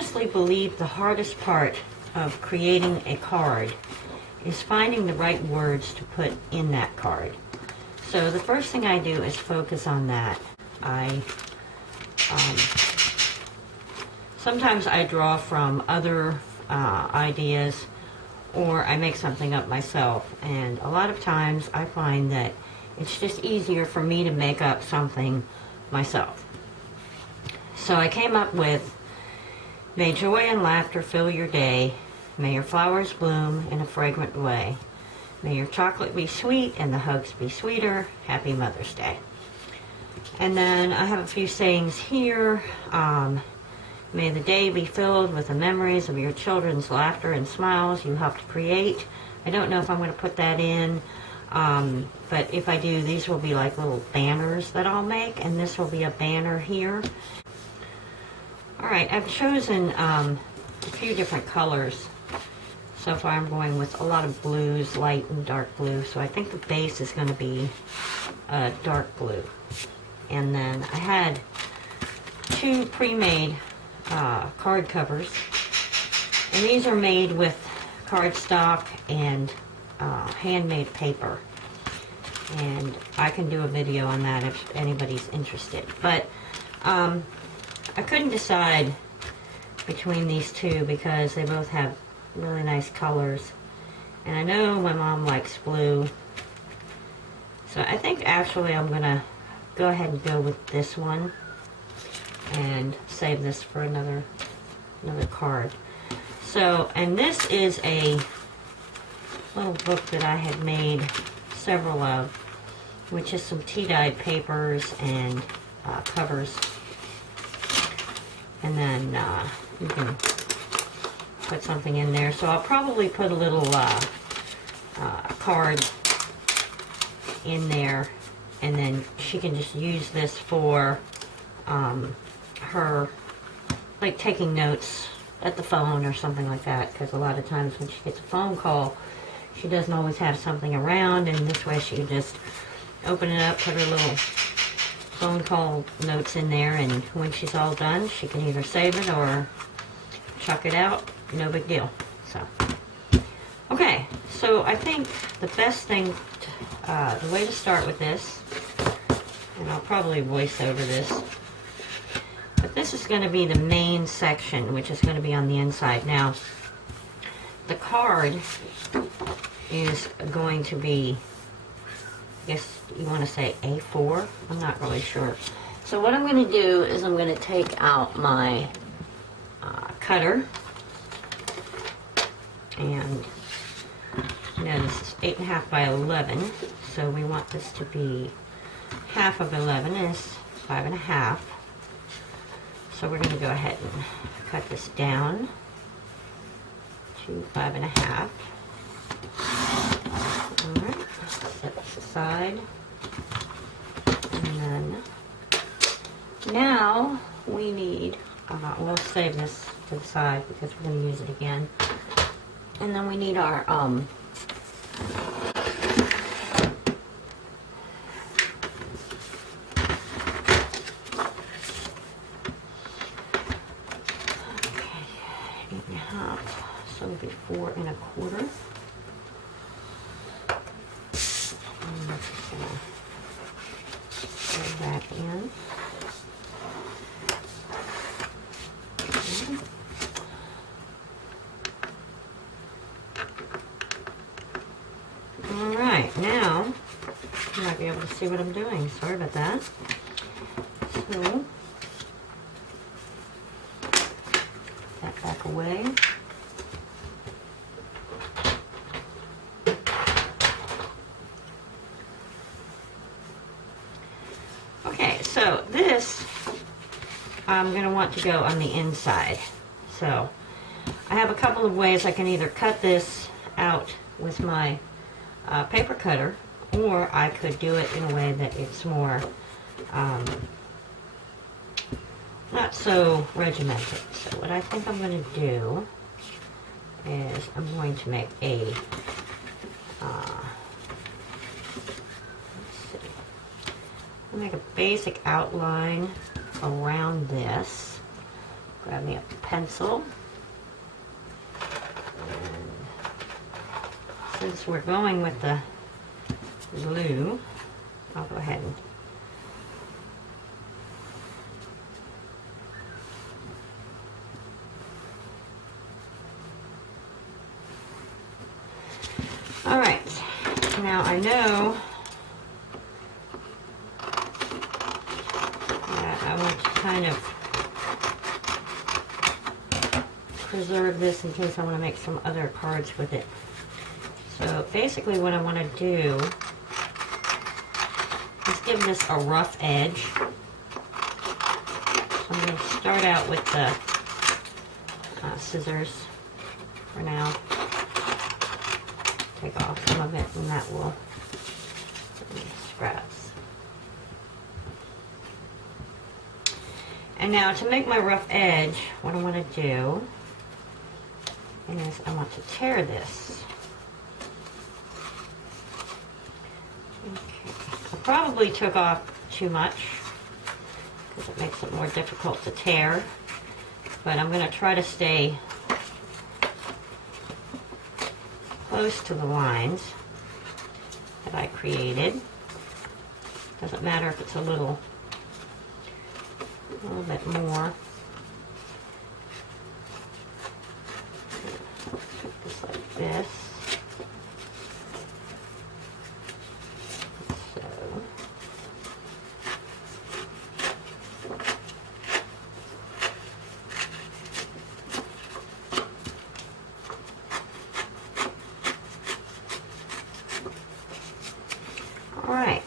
honestly believe the hardest part of creating a card is finding the right words to put in that card. So the first thing I do is focus on that. Sometimes I draw from other ideas, or I make something up myself, and a lot of times I find that it's just easier for me to make up something myself. So I came up with, may joy and laughter fill your day, may your flowers bloom in a fragrant way, may your chocolate be sweet and the hugs be sweeter, happy Mother's Day. And then I have a few sayings here. May the day be filled with the memories of your children's laughter and smiles you helped create. I don't know if I'm going to put that in, but if I do, these will be like little banners that I'll make, and this will be a banner here. Alright, I've chosen a few different colors. So far I'm going with a lot of blues, light and dark blue, so I think the base is going to be dark blue. And then I had two pre-made card covers, and these are made with cardstock and handmade paper, and I can do a video on that if anybody's interested. But I couldn't decide between these two because they both have really nice colors, and I know my mom likes blue, so I think actually I'm gonna go ahead and go with this one and save this for another card. So, and this is a little book that I had made several of, which is some tea-dyed papers and covers. And then you can put something in there. So I'll probably put a little card in there, and then she can just use this for her, like, taking notes at the phone or something like that, because a lot of times when she gets a phone call, she doesn't always have something around, and this way she can just open it up, put her little phone call notes in there, and when she's all done, she can either save it or chuck it out. No big deal. So, okay, so I think the best thing, the way to start with this, and I'll probably voice over this, but this is going to be the main section, which is going to be on the inside. Now, the card is going to be, I guess you want to say A4? I'm not really sure. So what I'm going to do is I'm going to take out my cutter, and this is 8.5 by 11, so we want this to be half of 11 is 5.5. So we're going to go ahead and cut this down to 5.5. Alright, set this aside. And then now we need, we'll save this to the side because we're going to use it again. And then we need our so it'll be 4 1/4. And I'm just going to throw that in. Okay. Alright, now you might be able to see what I'm doing. Sorry about that. So, that back away. Okay, so this I'm going to want to go on the inside. So I have a couple of ways. I can either cut this out with my paper cutter, or I could do it in a way that it's more not so regimented. So what I think I'm going to do is I'm going to make a I'll make a basic outline around this. Grab me a pencil. And since we're going with the glue, I'll go ahead and alright, now I know that I want to kind of preserve this in case I want to make some other cards with it. So basically what I want to do is give this a rough edge. So I'm going to start out with the scissors for now. Take off some of it and that will scraps. And now to make my rough edge, what I want to do is I want to tear this. Okay. I probably took off too much because it makes it more difficult to tear, but I'm going to try to stay close to the lines that I created. Doesn't matter if it's a little bit more. Just like this. So. Alright,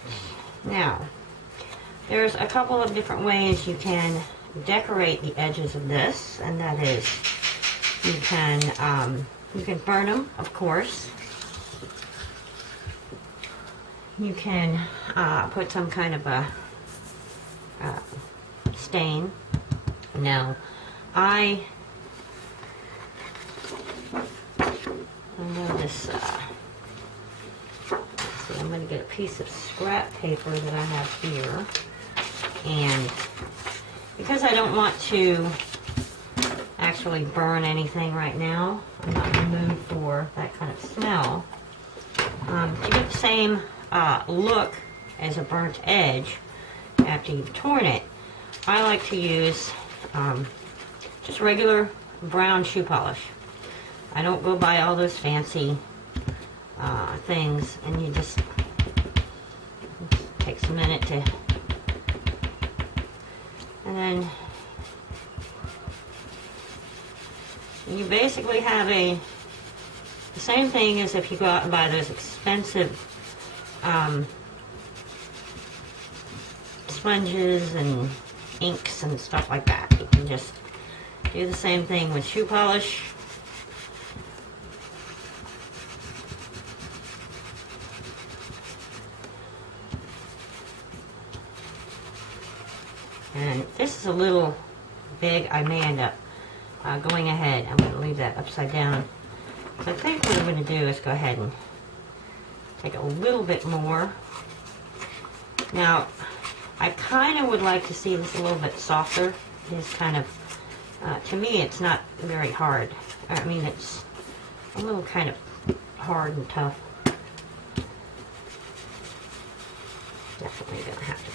now there's a couple of different ways you can decorate the edges of this, and that is you can burn them, of course. You can put some kind of a stain. Now, I know this. So I'm going to get a piece of scrap paper that I have here, and because I don't want to actually burn anything right now, I'm not in the mood for that kind of smell. To get the same look as a burnt edge after you've torn it, I like to use just regular brown shoe polish. I don't go buy all those fancy things, and you just takes a minute to, and then you basically have the same thing as if you go out and buy those expensive sponges and inks and stuff like that. You can just do the same thing with shoe polish. And this is a little big. I may end up going ahead. I'm going to leave that upside down. So I think what I'm going to do is go ahead and take a little bit more. Now, I kind of would like to see this a little bit softer. It is kind of, to me, it's not very hard. I mean, it's a little kind of hard and tough. Definitely going to have to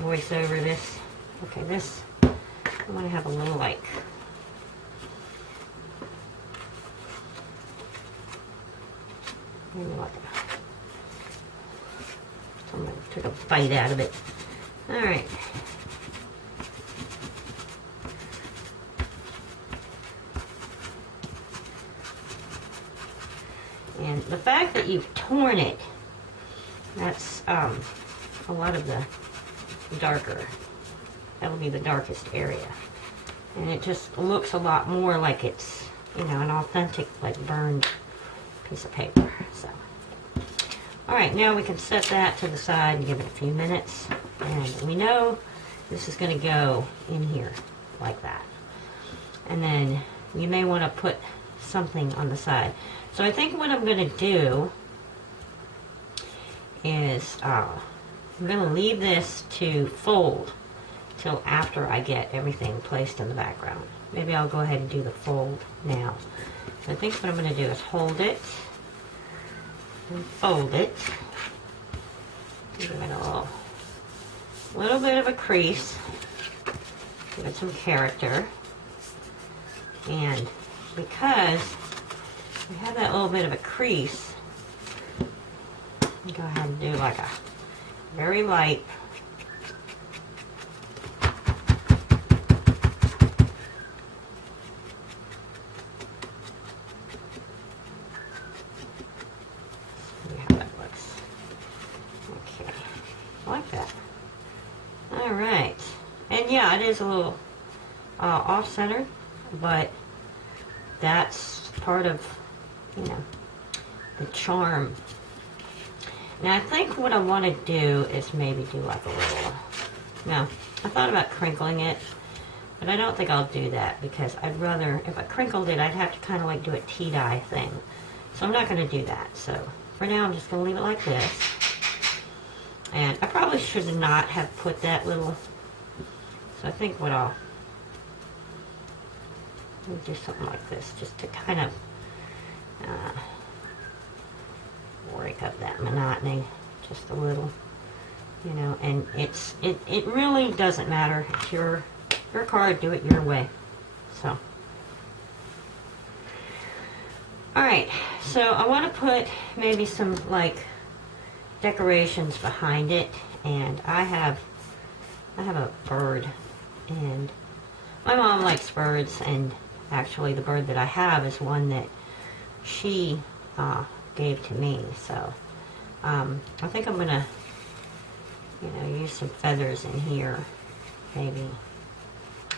voice over this. Okay, this, I want to have a little like, maybe like someone took a bite out of it. Alright. And the fact that you've torn it, that's a lot of the darker. That'll be the darkest area. And it just looks a lot more like it's, you know, an authentic, like, burned piece of paper. So, alright, now we can set that to the side and give it a few minutes. And we know this is going to go in here, like that. And then you may want to put something on the side. So I think what I'm going to do is I'm going to leave this to fold till after I get everything placed in the background. Maybe I'll go ahead and do the fold now. So I think what I'm going to do is hold it and fold it. Give it a little bit of a crease. Give it some character. And because we have that little bit of a crease, go ahead and do like a very light see how that looks. Okay, like that. All right, and yeah, it is a little off-centered, but that's part of, you know, the charm. Now I think what I want to do is maybe do like a little, no, I thought about crinkling it, but I don't think I'll do that because I'd rather, if I crinkled it, I'd have to kind of like do a tea dye thing. So I'm not going to do that. So for now, I'm just going to leave it like this. And I probably should not have put that little, so I think what I'll do something like this just to kind of break up that monotony just a little, you know. And it really doesn't matter. It's your card, do it your way. So all right, so I want to put maybe some like decorations behind it, and I have a bird, and my mom likes birds, and actually the bird that I have is one that she gave to me. So I think I'm gonna, you know, use some feathers in here, maybe.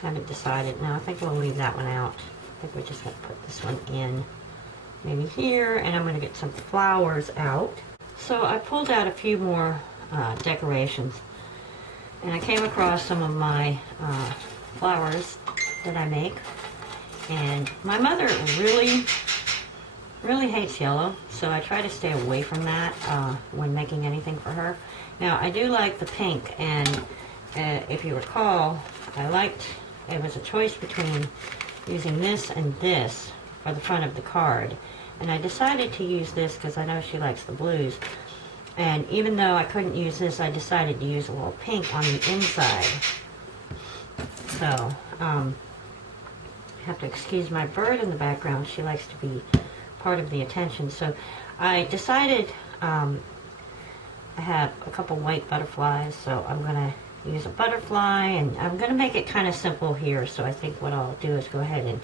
Haven't decided. No, I think we'll leave that one out. I think we're just gonna put this one in, maybe here, and I'm gonna get some flowers out. So I pulled out a few more decorations, and I came across some of my flowers that I make. And my mother really hates yellow, so I try to stay away from that when making anything for her. Now, I do like the pink, and if you recall, it was a choice between using this and this for the front of the card. And I decided to use this because I know she likes the blues. And even though I couldn't use this, I decided to use a little pink on the inside. So, have to excuse my bird in the background. She likes to be part of the attention. So I decided I have a couple white butterflies, so I'm going to use a butterfly, and I'm going to make it kind of simple here. So I think what I'll do is go ahead and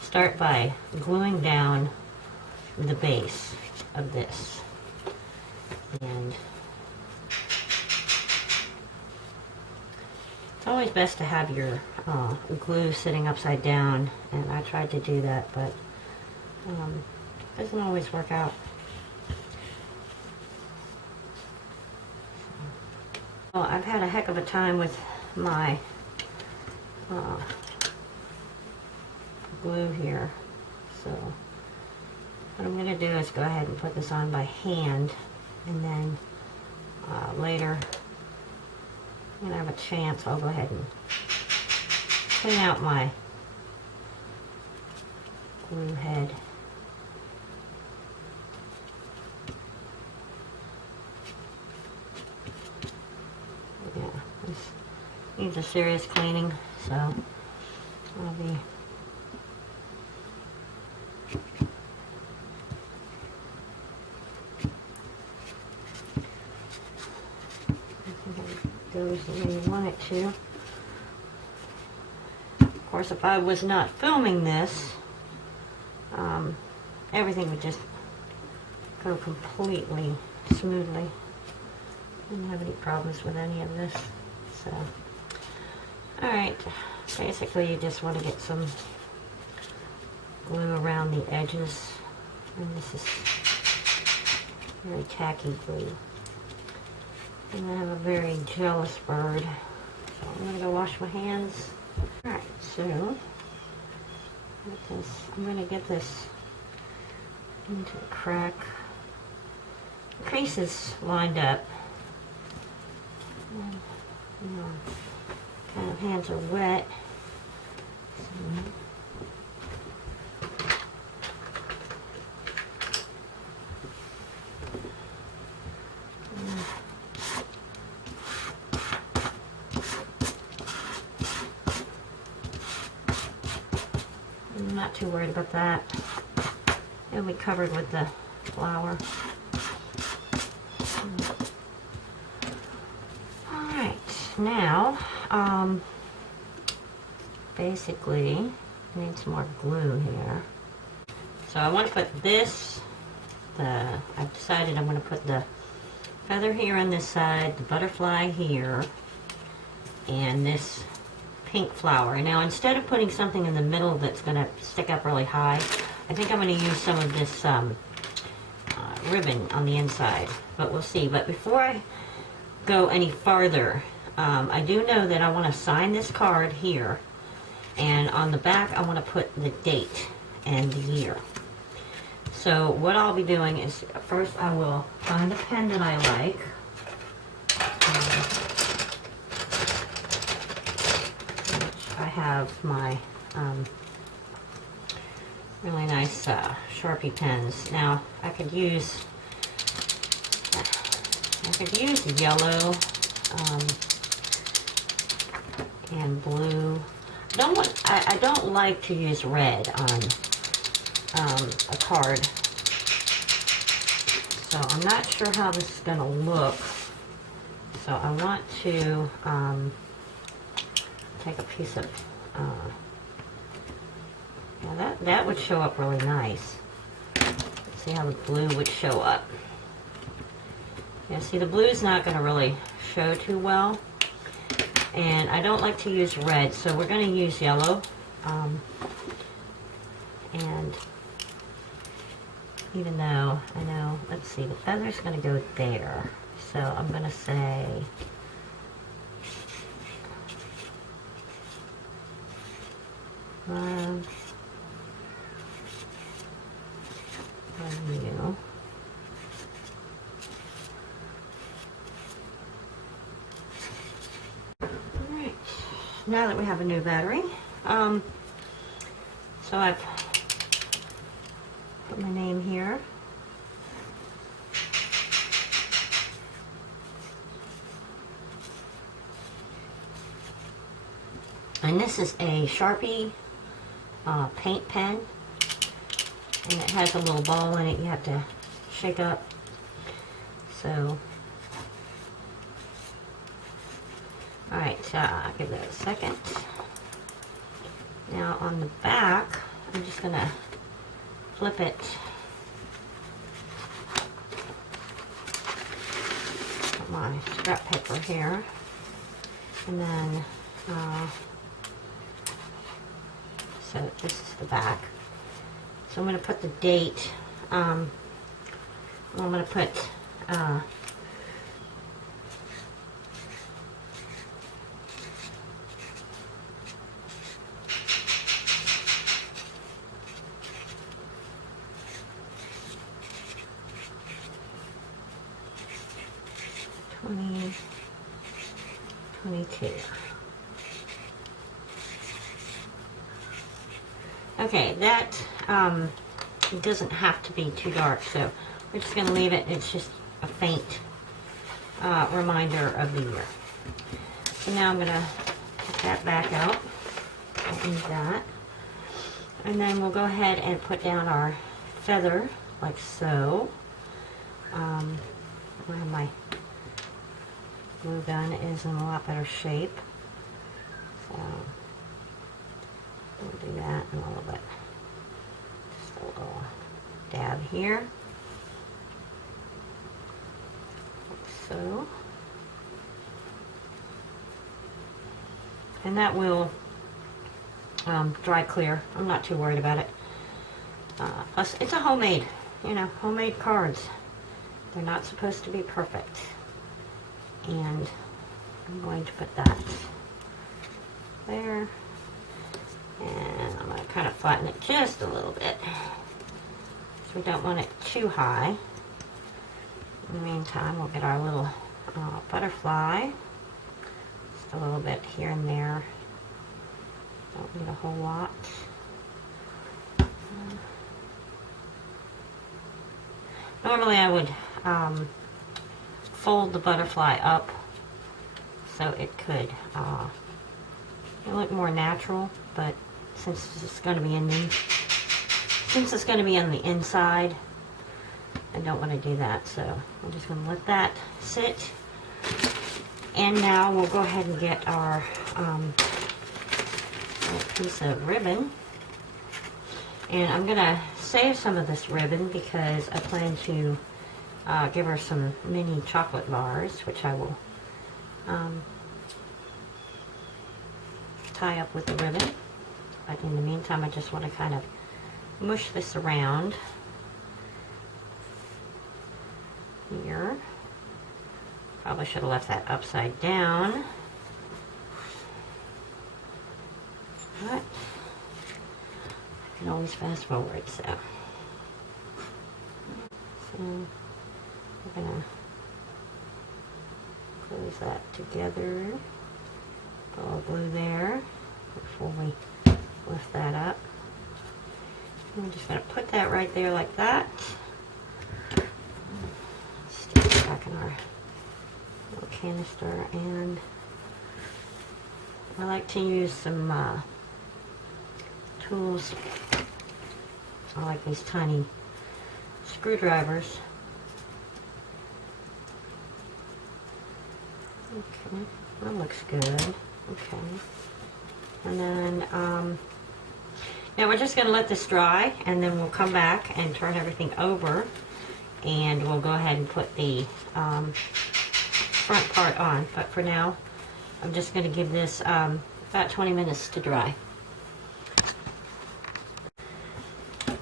start by gluing down the base of this. And it's always best to have your glue sitting upside down, and I tried to do that, but it doesn't always work out. Well, I've had a heck of a time with my glue here, so what I'm going to do is go ahead and put this on by hand, and then later when I have a chance, I'll go ahead and clean out my glue head. Yeah, this needs a serious cleaning, so I'll be goes the way you want it to. Of course, if I was not filming this, everything would just go completely smoothly. I didn't have any problems with any of this. So, alright, basically you just want to get some glue around the edges, and this is very tacky glue. And I have a very jealous bird, so I'm going to go wash my hands. Alright, so I'm going to get this into the crack. The crease is lined up. kind of hands are wet. I'm not too worried about that. It'll be covered with the flour. Alright, now, basically, I need some more glue here. So I want to put this, I've decided I'm going to put the feather here on this side, the butterfly here, and this pink flower. Now, instead of putting something in the middle that's going to stick up really high, I think I'm going to use some of this ribbon on the inside, but we'll see. But before I go any farther, I do know that I want to sign this card here, and on the back I want to put the date and the year. So what I'll be doing is, first I will find a pen that I like. I have my really nice Sharpie pens. Now I could use yellow and blue. I don't like to use red on a card, so I'm not sure how this is going to look. So I want to take a piece of yeah, that would show up really nice. Let's see how the blue would show up. Yeah, see, the blue is not going to really show too well, and I don't like to use red, so we're going to use yellow. And even though I know, let's see, the feather's going to go there, so I'm going to say you. Alright, now that we have a new battery, so I've put my name here. And this is a Sharpie paint pen, and it has a little ball in it you have to shake up. So, alright, I'll give that a second. Now on the back, I'm just going to flip it. Put my scrap paper here, and then so this is the back. So I'm going to put the date. I'm going to put okay, that it doesn't have to be too dark, so we're just going to leave it. It's just a faint reminder of the year. So now I'm going to put that back out. I'll use that. And then we'll go ahead and put down our feather, like so. Where my glue gun is in a lot better shape. So we'll do that in a little bit. Just a little dab here. Like so. And that will dry clear. I'm not too worried about it. Plus, it's a homemade, homemade cards. They're not supposed to be perfect. And I'm going to put that there. And I'm going to kind of flatten it just a little bit. So we don't want it too high. In the meantime, we'll get our little butterfly. Just a little bit here and there. Don't need a whole lot. Normally I would fold the butterfly up so it could look more natural, but since it's going to be on the inside, I don't want to do that, so I'm just going to let that sit. And now we'll go ahead and get our piece of ribbon. And I'm going to save some of this ribbon because I plan to give her some mini chocolate bars, which I will tie up with the ribbon. But in the meantime, I just want to kind of mush this around here. Probably should have left that upside down. But I can always fast forward, so we're gonna close that together. Put a little glue there before we lift that up. And we're just gonna put that right there like that. Stick it back in our little canister, and I like to use some tools. I like these tiny screwdrivers. Okay, that looks good. Okay, and then now we're just going to let this dry, and then we'll come back and turn everything over, and we'll go ahead and put the front part on. But for now, I'm just going to give this about 20 minutes to dry.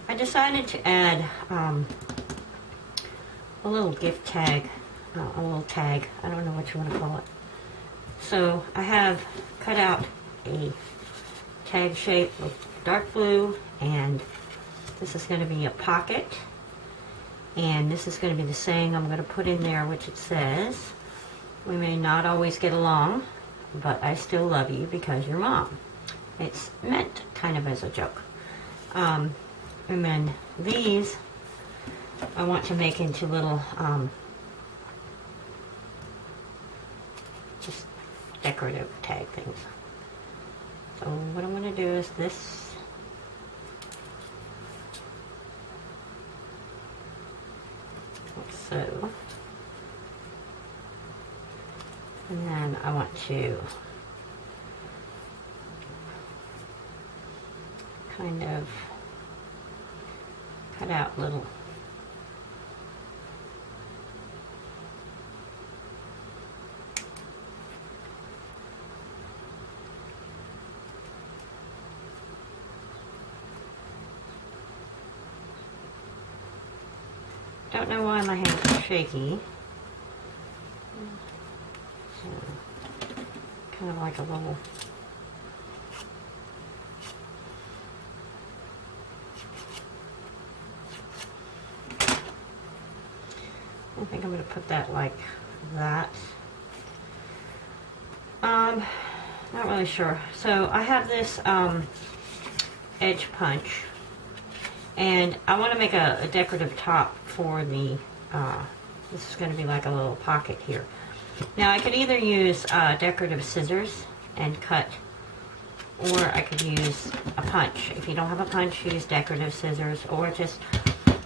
I decided to add a little gift tag, a little tag, I don't know what you want to call it. So I have cut out a tag shape with dark blue, and this is going to be a pocket, and this is going to be the saying I'm going to put in there, which it says, "We may not always get along, but I still love you because you're Mom." It's meant kind of as a joke. And then these I want to make into little just decorative tag things. So what I'm going to do is this. Like so. And then I want to kind of cut out little don't know why my hands are shaky. So, kind of like a little I think I'm going to put that like that. Not really sure. So I have this edge punch, and I want to make a decorative top for the, this is going to be like a little pocket here. Now I could either use decorative scissors and cut, or I could use a punch. If you don't have a punch, use decorative scissors, or just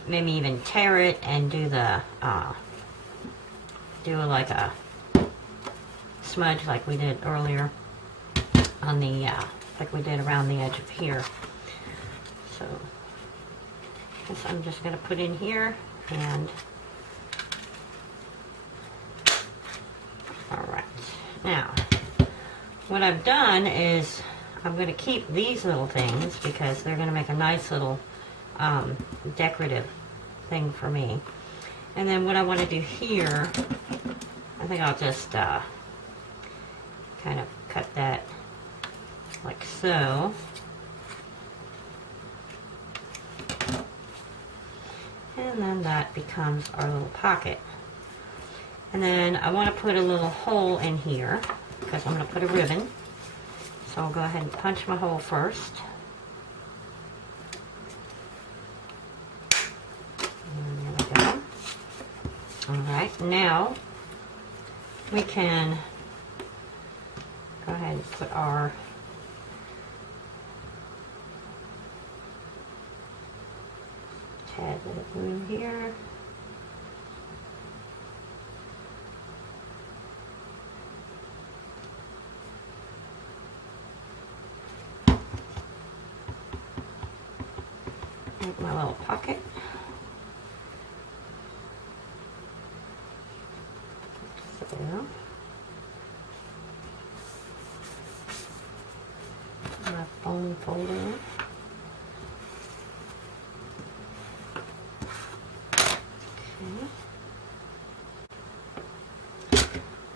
maybe even tear it and do the like a smudge like we did earlier on the like we did around the edge of here. So this I'm just going to put in here, and all right, now what I've done is I'm going to keep these little things because they're going to make a nice little decorative thing for me. And then what I want to do here, I think I'll just kind of cut that like so. And then that becomes our little pocket. And then I want to put a little hole in here. because I'm going to put a ribbon. So I'll go ahead and punch my hole first. And there we go. Alright, now we can go ahead and put our tad bit of glue here. Make my little pocket. So, my foam folder. Okay.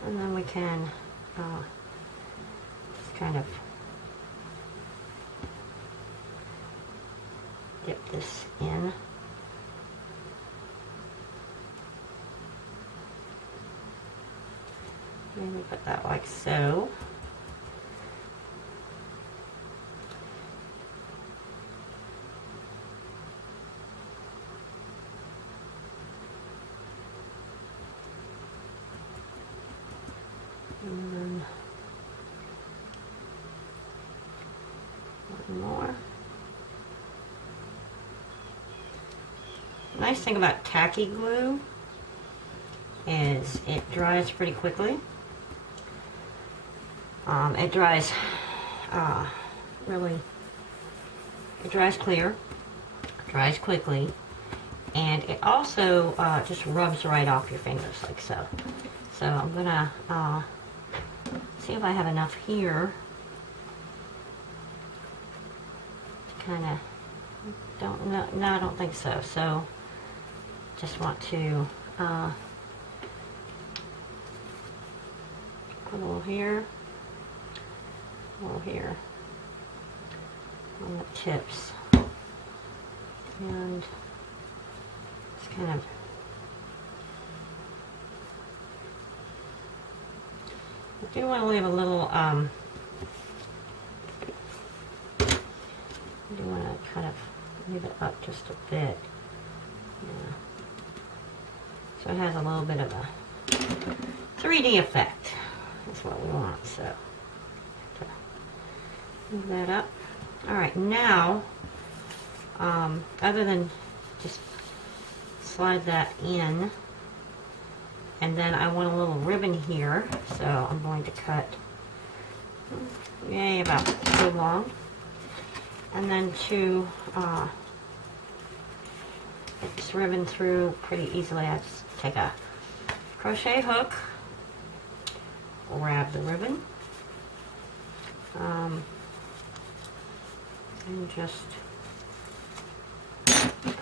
And then we can just kind of dip this in. Maybe put that like so. And then one more. Nice thing about tacky glue is it dries pretty quickly. It dries it dries clear, dries quickly, and it also just rubs right off your fingers like so. So I'm gonna see if I have enough here to kind of, no, I don't think so. So just want to put a little here. Here on the tips, and just kind of I do want to leave a little I do want to kind of leave it up just a bit, yeah. So it has a little bit of a 3D effect. That's what we want. So move that up. Alright, now, other than just slide that in, and then I want a little ribbon here, so I'm going to cut, yay, about so long, and then to get this ribbon through pretty easily, I just take a crochet hook, grab the ribbon, and just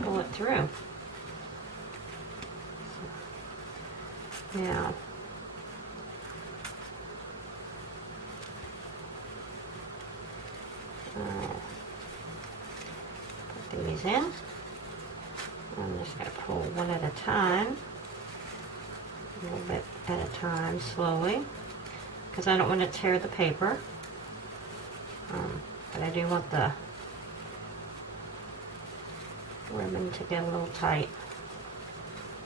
pull it through. Now, put these in. I'm just going to pull one at a time, a little bit at a time, slowly, because I don't want to tear the paper, but I do want the ribbon to get a little tight,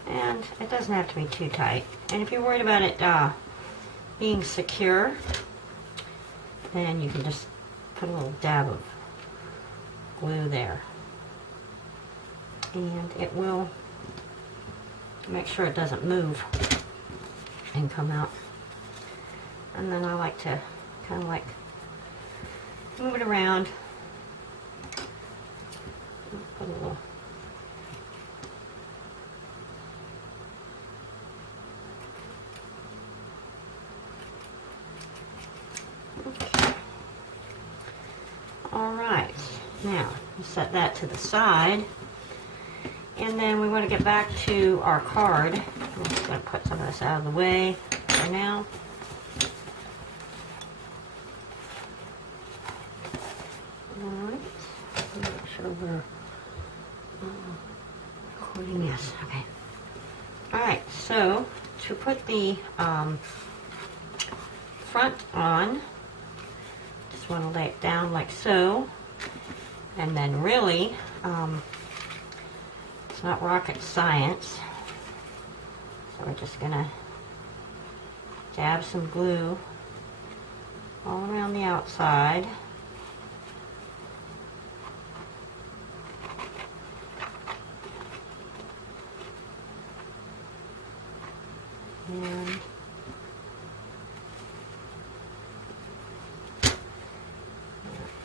and it doesn't have to be too tight. And if you're worried about it being secure, then you can just put a little dab of glue there, and it will make sure it doesn't move and come out. And then I like to kind of like move it around, put a little Alright, now we'll set that to the side, and then we want to get back to our card. I'm just going to put some of this out of the way for now. Alright, make sure we're recording, yes, okay. Alright, so to put the front on. Just want to lay it down like so. And then really, it's not rocket science. So we're just gonna dab some glue all around the outside. And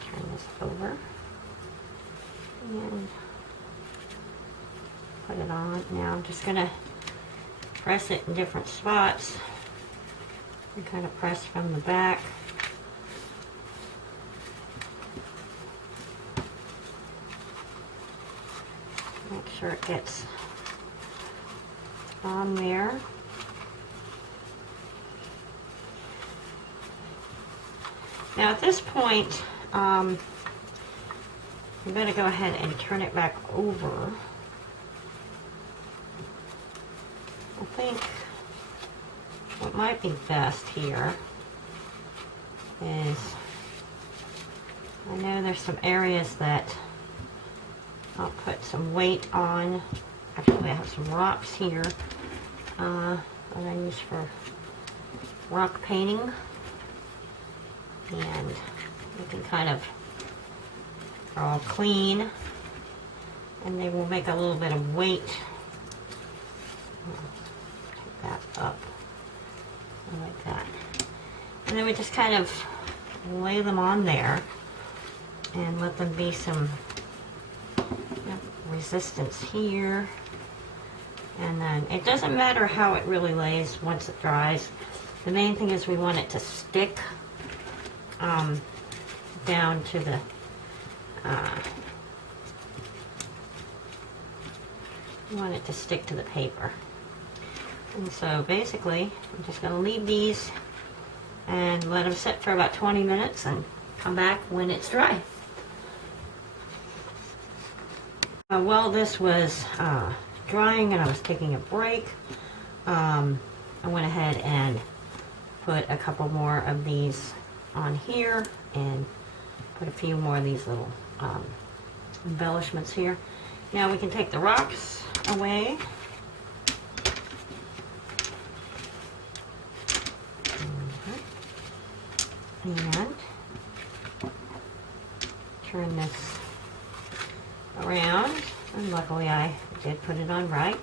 turn this over and put it on. Now I'm just gonna press it in different spots and kind of press from the back. Make sure it gets on there. Now at this point, I'm going to go ahead and turn it back over. I think what might be best here is, I know there's some areas that I'll put some weight on. Actually, I have some rocks here that I use for rock painting. And you can kind of, they're all clean, and they will make a little bit of weight. Take that up like that. And then we just kind of lay them on there and let them be some resistance here. And then it doesn't matter how it really lays once it dries. The main thing is we want it to stick down to the you want it to stick to the paper. And so basically I'm just going to leave these and let them sit for about 20 minutes and come back when it's dry. While this was drying and I was taking a break, I went ahead and put a couple more of these on here and put a few more of these little embellishments here. Now we can take the rocks away. And turn this around, and luckily I did put it on right.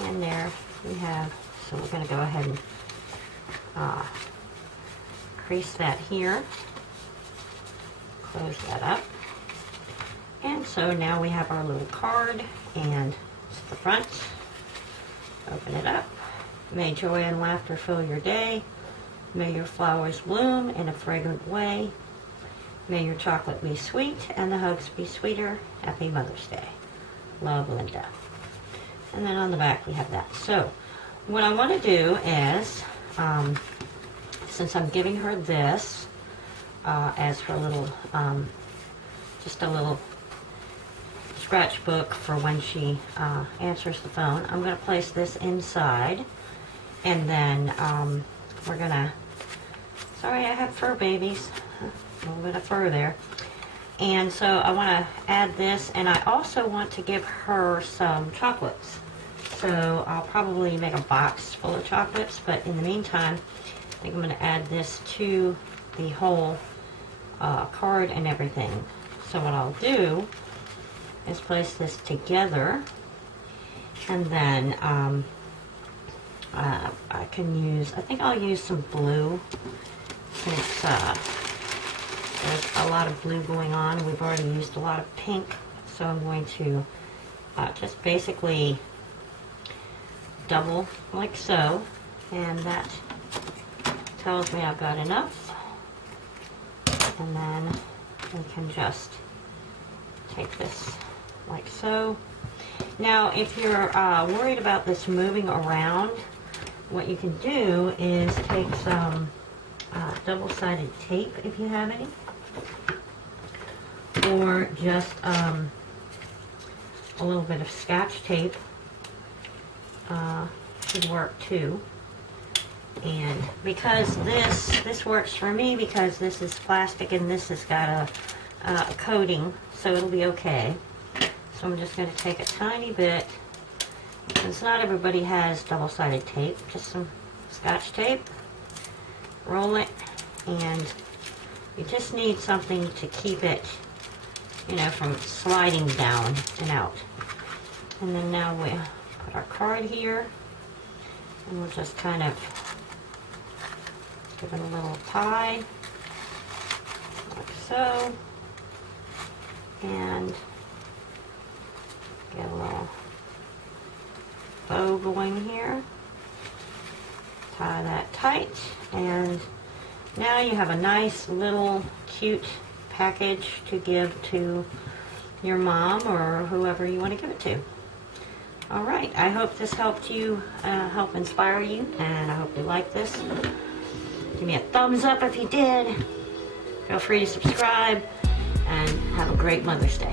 And there we have, so we're going to go ahead and crease that here, close that up. And so now we have our little card, and it's the front. Open it up. May joy and laughter fill your day. May your flowers bloom in a fragrant way. May your chocolate be sweet and the hugs be sweeter. Happy Mother's Day. Love, Linda. And then on the back we have that. So what I want to do is, since I'm giving her this as her little, just a little scratchbook for when she answers the phone, I'm going to place this inside, and then we're going to, sorry I have fur babies, a little bit of fur there, and so I want to add this, and I also want to give her some chocolates. So I'll probably make a box full of chocolates, but in the meantime, I think I'm going to add this to the whole card and everything. So what I'll do is place this together, and then I can use, I think I'll use some blue, since there's a lot of blue going on. We've already used a lot of pink, so I'm going to just basically double like so, and that tells me I've got enough. And then we can just take this like so. Now if you're worried about this moving around, what you can do is take some double-sided tape if you have any, or just a little bit of Scotch tape should work too. And because this works for me because this is plastic and this has got a coating, so it'll be okay. So I'm just going to take a tiny bit, since not everybody has double-sided tape, just some Scotch tape, roll it, and you just need something to keep it, you know, from sliding down and out. And then now we put our card here, and we'll just kind of give it a little tie, like so, and get a little bow going here. Tie that tight, and now you have a nice little cute package to give to your mom or whoever you want to give it to. All right, I hope this helped you, help inspire you, and I hope you like this. Give me a thumbs up if you did. Feel free to subscribe, and have a great Mother's Day.